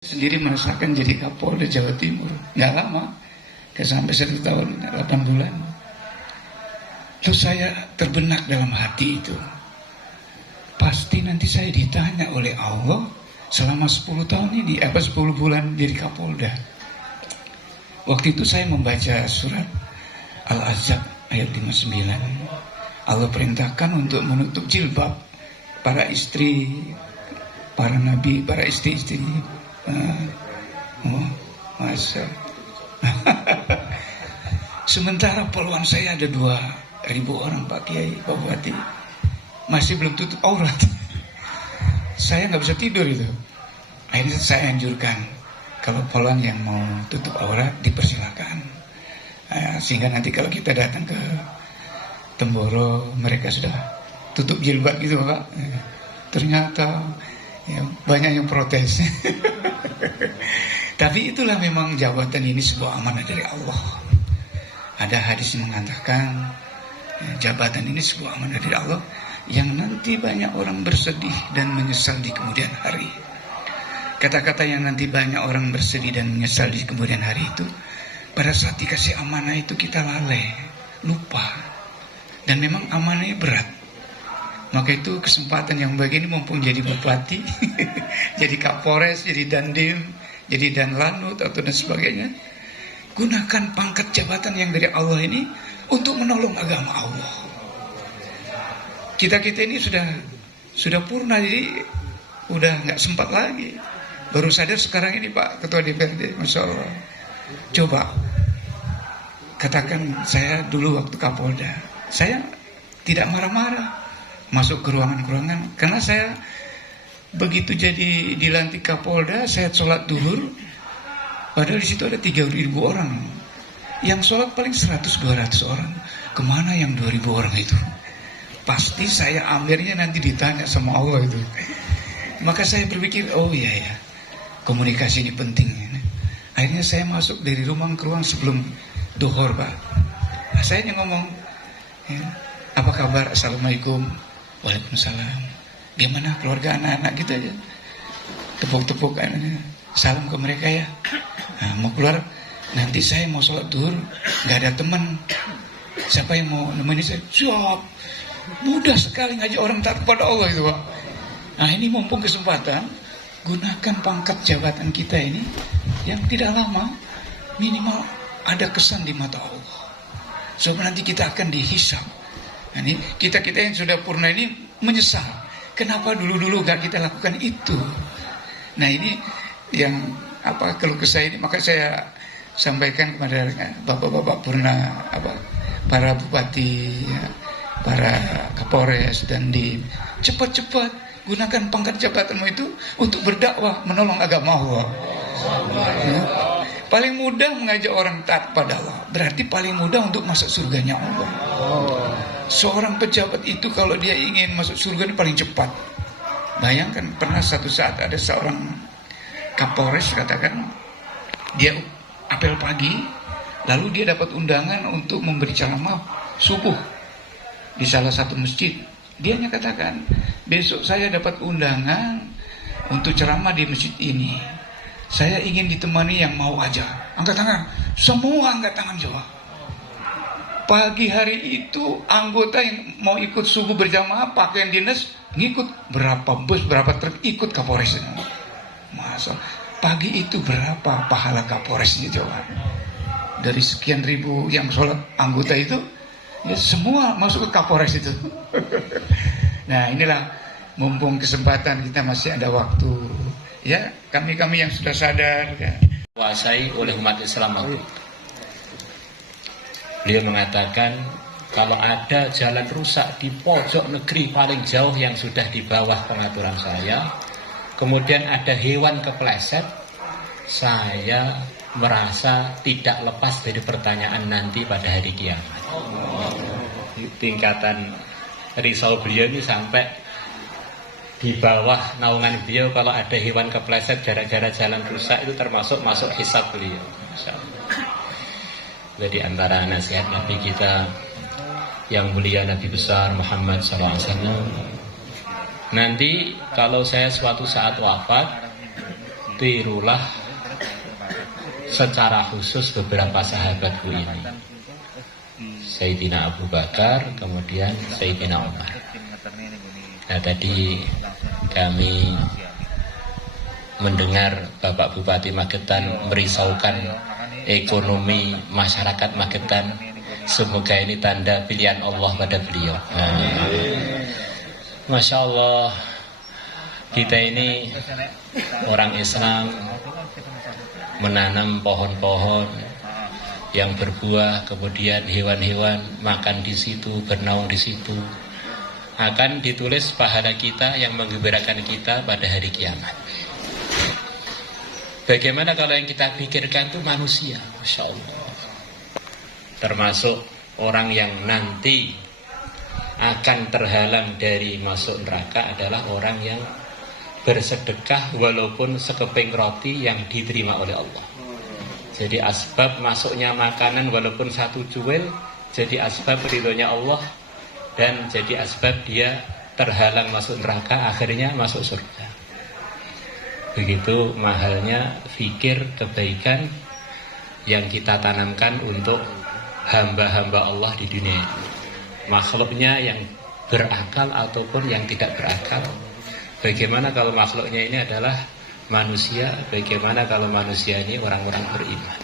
Sendiri merasakan jadi Kapolda Jawa Timur nggak lama, sampai 1 tahun 8 bulan. Terus saya terbenak dalam hati itu, pasti nanti saya ditanya oleh Allah selama 10 tahun ini, 10 bulan jadi Kapolda. Waktu itu saya membaca surat Al-Ahzab ayat 59. Allah perintahkan untuk menutup jilbab para istri, para nabi, para istri-istri. Masa sementara poluan saya ada 2.000 orang, Pak Kiai, Pak Bupati, masih belum tutup aurat. Saya nggak bisa tidur itu. Akhirnya saya anjurkan, kalau poluan yang mau tutup aurat dipersilakan, sehingga nanti kalau kita datang ke Temboro mereka sudah tutup jilbab gitu, Pak. Ternyata ya, banyak yang protes. Tapi itulah memang jabatan ini sebuah amanah dari Allah. Ada hadis yang mengatakan jabatan ini sebuah amanah dari Allah yang nanti banyak orang bersedih dan menyesal di kemudian hari. Kata-kata yang nanti banyak orang bersedih dan menyesal di kemudian hari itu, pada saat dikasih amanah itu kita lalai, lupa. Dan memang amanahnya berat. Maka itu kesempatan yang begini, mumpung jadi bupati, jadi kapolres, jadi dandim, jadi danlanut atau dan sebagainya, gunakan pangkat jabatan yang dari Allah ini untuk menolong agama Allah. Kita ini sudah purna, jadi udah nggak sempat lagi. Baru sadar sekarang ini, Pak Ketua DPRD, Masya Allah. Coba katakan, saya dulu waktu Kapolda, saya tidak marah-marah masuk ke ruangan-ruangan, karena saya begitu jadi dilantik Kapolda, saya sholat duhur, padahal di situ ada 3.000 orang, yang sholat paling 100-200 orang. Kemana yang 2.000 orang itu? Pasti saya amirnya nanti ditanya sama Allah itu. Maka saya berpikir, oh iya ya, komunikasi ini penting. Akhirnya saya masuk dari rumah ke ruang sebelum duhur, Pak. Saya hanya ngomong, ya, apa kabar? Assalamualaikum. Waalaikumsalam. Gimana keluarga, anak-anak, gitu aja. Tepuk-tepuk anaknya. Salam ke mereka ya. Nah, mau keluar, nanti saya mau sholat duhur, nggak ada teman. Siapa yang mau nemenin saya? Siap. Mudah sekali ngajak orang taat kepada Allah itu, Pak. Nah, ini mumpung kesempatan, gunakan pangkat jabatan kita ini yang tidak lama, minimal ada kesan di mata Allah. Sebab nanti kita akan dihisab. Nah, ini kita yang sudah purna ini menyesal. Kenapa dulu gak kita lakukan itu? Nah, ini yang keluh kesah ini, maka saya sampaikan kepada bapak-bapak purna, para bupati, ya, para kapolres dan cepat-cepat gunakan pangkat jabatanmu itu untuk berdakwah, menolong agama Allah. Ya. Paling mudah mengajak orang taat pada Allah, berarti paling mudah untuk masuk surganya Allah. Seorang pejabat itu kalau dia ingin masuk surga ini paling cepat. Bayangkan, pernah satu saat ada seorang kapolres, katakan dia apel pagi, lalu dia dapat undangan untuk memberi ceramah subuh di salah satu masjid. Dia hanya katakan, besok saya dapat undangan untuk ceramah di masjid ini. Saya ingin ditemani yang mau aja. Angkat tangan. Semua angkat tangan coba. Pagi hari itu anggota yang mau ikut subuh berjamaah pakaian dinas ngikut, berapa bus, berapa truk ikut Kapolres. Masa pagi itu berapa pahala Kapolresnya coba? Dari sekian ribu yang sholat anggota itu, ya semua masuk ke Kapolres itu. Nah, inilah mumpung kesempatan kita masih ada waktu, ya, kami yang sudah sadar, ya. Kuasai oleh umat Islam itu. Beliau mengatakan, kalau ada jalan rusak di pojok negeri paling jauh yang sudah di bawah pengaturan saya, kemudian ada hewan kepleset, saya merasa tidak lepas dari pertanyaan nanti pada hari kiamat. Tingkatan risau beliau ini sampai di bawah naungan beliau, kalau ada hewan kepleset jarak-jarak jalan rusak itu termasuk masuk hisab beliau. Jadi antara nasihat Nabi kita yang mulia, Nabi besar Muhammad SAW, nanti kalau saya suatu saat wafat, tirulah secara khusus beberapa sahabatku ini, Sayyidina Abu Bakar, kemudian Sayyidina Umar. Nah, tadi kami mendengar Bapak Bupati Magetan merisaukan ekonomi masyarakat Magetan. Semoga ini tanda pilihan Allah pada beliau. Masya Allah, kita ini orang Islam menanam pohon-pohon yang berbuah, kemudian hewan-hewan makan di situ, bernaung di situ. Akan ditulis pahala kita yang menggembirakan kita pada hari kiamat. Bagaimana kalau yang kita pikirkan itu manusia, Masya Allah. Termasuk orang yang nanti akan terhalang dari masuk neraka adalah orang yang bersedekah walaupun sekeping roti yang diterima oleh Allah. Jadi asbab masuknya makanan walaupun satu cuil, jadi asbab ridhonya Allah, dan jadi asbab dia terhalang masuk neraka, akhirnya masuk surga. Begitu mahalnya fikir kebaikan yang kita tanamkan untuk hamba-hamba Allah di dunia, makhluknya yang berakal ataupun yang tidak berakal. Bagaimana kalau makhluknya ini adalah manusia, bagaimana kalau manusia ini orang-orang beriman.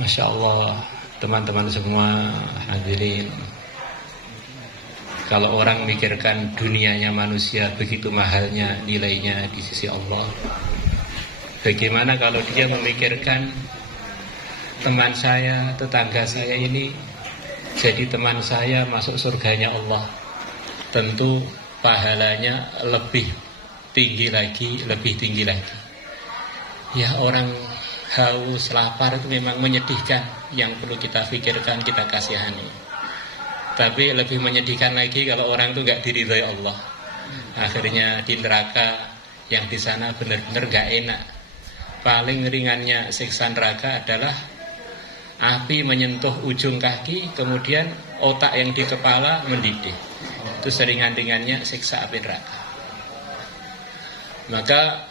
Masya Allah, teman-teman semua hadirin, kalau orang mikirkan dunianya manusia begitu mahalnya nilainya di sisi Allah, bagaimana kalau dia memikirkan teman saya, tetangga saya ini jadi teman saya masuk surganya Allah, tentu pahalanya lebih tinggi lagi, lebih tinggi lagi. Ya, orang haus, lapar itu memang menyedihkan, yang perlu kita pikirkan, kita kasihani. Tapi lebih menyedihkan lagi kalau orang itu nggak diridhoi Allah. Akhirnya di neraka yang di sana benar-benar nggak enak. Paling ringannya siksa neraka adalah api menyentuh ujung kaki, kemudian otak yang di kepala mendidih. Itu seringan-ringannya siksa api neraka. Maka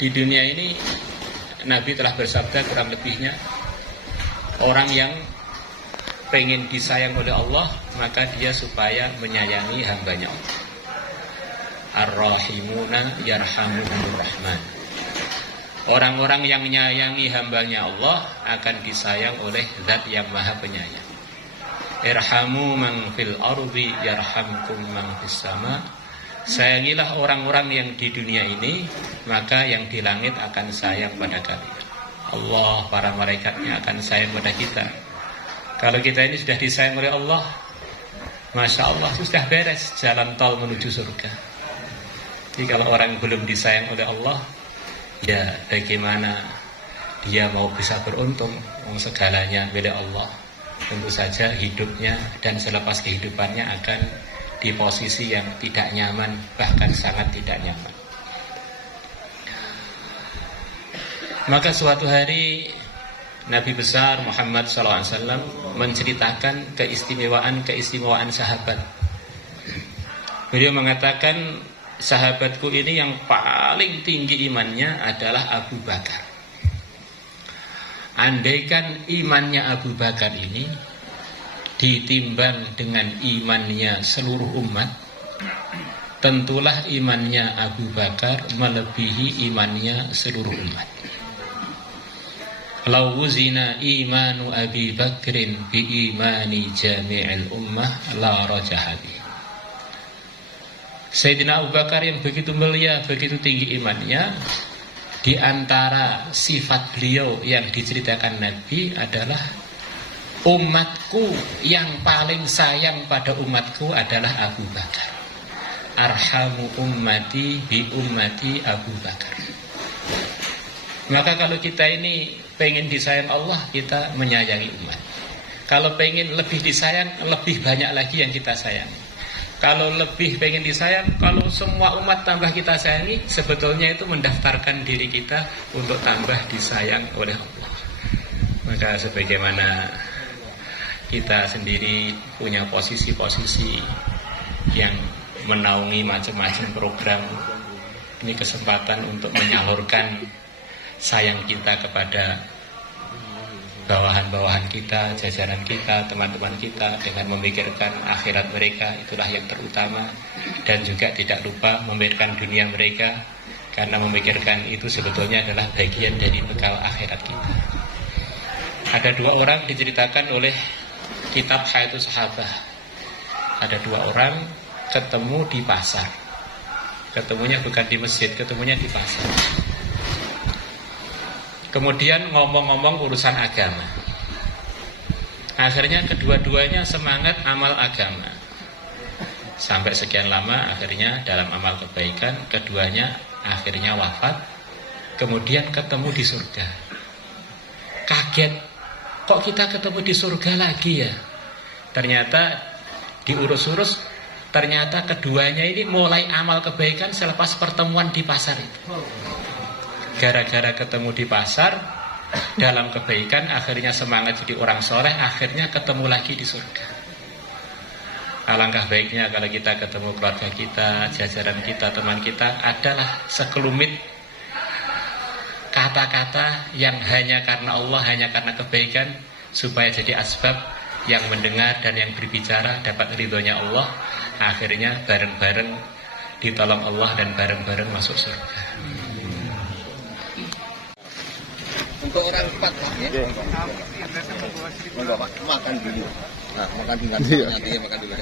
di dunia ini Nabi telah bersabda kurang lebihnya, orang yang pengen disayang oleh Allah, maka dia supaya menyayangi hambanya Allah. Ar-Rahimuna yarhamuhumur Rahman. Orang-orang yang menyayangi hambanya Allah akan disayang oleh Zat yang Maha Penyayang. Irhamu man fil ardi yarhamkum man fis sama. Sayangilah orang-orang yang di dunia ini, maka yang di langit akan sayang pada kalian. Allah, para malaikatnya akan sayang pada kita. Kalau kita ini sudah disayang oleh Allah, Masya Allah, sudah beres jalan tol menuju surga. Jadi kalau orang belum disayang oleh Allah, ya bagaimana dia mau bisa beruntung? Segalanya milik Allah. Tentu saja hidupnya dan selepas kehidupannya akan di posisi yang tidak nyaman, bahkan sangat tidak nyaman. Maka suatu hari Nabi besar Muhammad SAW menceritakan keistimewaan sahabat. Beliau mengatakan, sahabatku ini yang paling tinggi imannya adalah Abu Bakar. Andaikan imannya Abu Bakar ini ditimbang dengan imannya seluruh umat, tentulah imannya Abu Bakar melebihi imannya seluruh umat. Lau wuzina imanu Abi Bakrin bi imani jami'il ummah la rajahabi. Sayyidina Abu Bakar yang begitu mulia, begitu tinggi imannya, di antara sifat beliau yang diceritakan Nabi adalah umatku yang paling sayang pada umatku adalah Abu Bakar. Arhamu ummati bi ummati Abu Bakar. Maka kalau kita ini pengen disayang Allah, kita menyayangi umat. Kalau pengen lebih disayang, lebih banyak lagi yang kita sayangi. Kalau lebih pengen disayang, kalau semua umat tambah kita sayangi, sebetulnya itu mendaftarkan diri kita untuk tambah disayang oleh Allah. Maka sebagaimana kita sendiri punya posisi-posisi yang menaungi macam-macam program Ini kesempatan untuk menyalurkan sayang kita kepada bawahan-bawahan kita, jajaran kita, teman-teman kita, dengan memikirkan akhirat mereka, itulah yang terutama. Dan juga tidak lupa memikirkan dunia mereka, karena memikirkan itu sebetulnya adalah bagian dari bekal akhirat kita. Ada dua orang diceritakan oleh kitab Hayatus Sahabah. Ada dua orang ketemu di pasar. Ketemunya bukan di masjid, ketemunya di pasar. Kemudian ngomong-ngomong urusan agama. Akhirnya kedua-duanya semangat amal agama. Sampai sekian lama, akhirnya dalam amal kebaikan, keduanya akhirnya wafat. Kemudian ketemu di surga. Kaget, kok kita ketemu di surga lagi ya? Ternyata diurus-urus, ternyata keduanya ini mulai amal kebaikan selepas pertemuan di pasar itu. Gara-gara ketemu di pasar, dalam kebaikan, akhirnya semangat jadi orang soleh, akhirnya ketemu lagi di surga. Alangkah baiknya kalau kita ketemu keluarga kita, jajaran kita, teman kita, adalah sekelumit kata-kata yang hanya karena Allah, hanya karena kebaikan, supaya jadi asbab yang mendengar dan yang berbicara dapat ridhonya Allah. Akhirnya bareng-bareng ditolong Allah dan bareng-bareng masuk surga. Untuk orang empat Pak ya. Monggo Pak, makan dulu. Nah, makan dulu nanti makan dulu.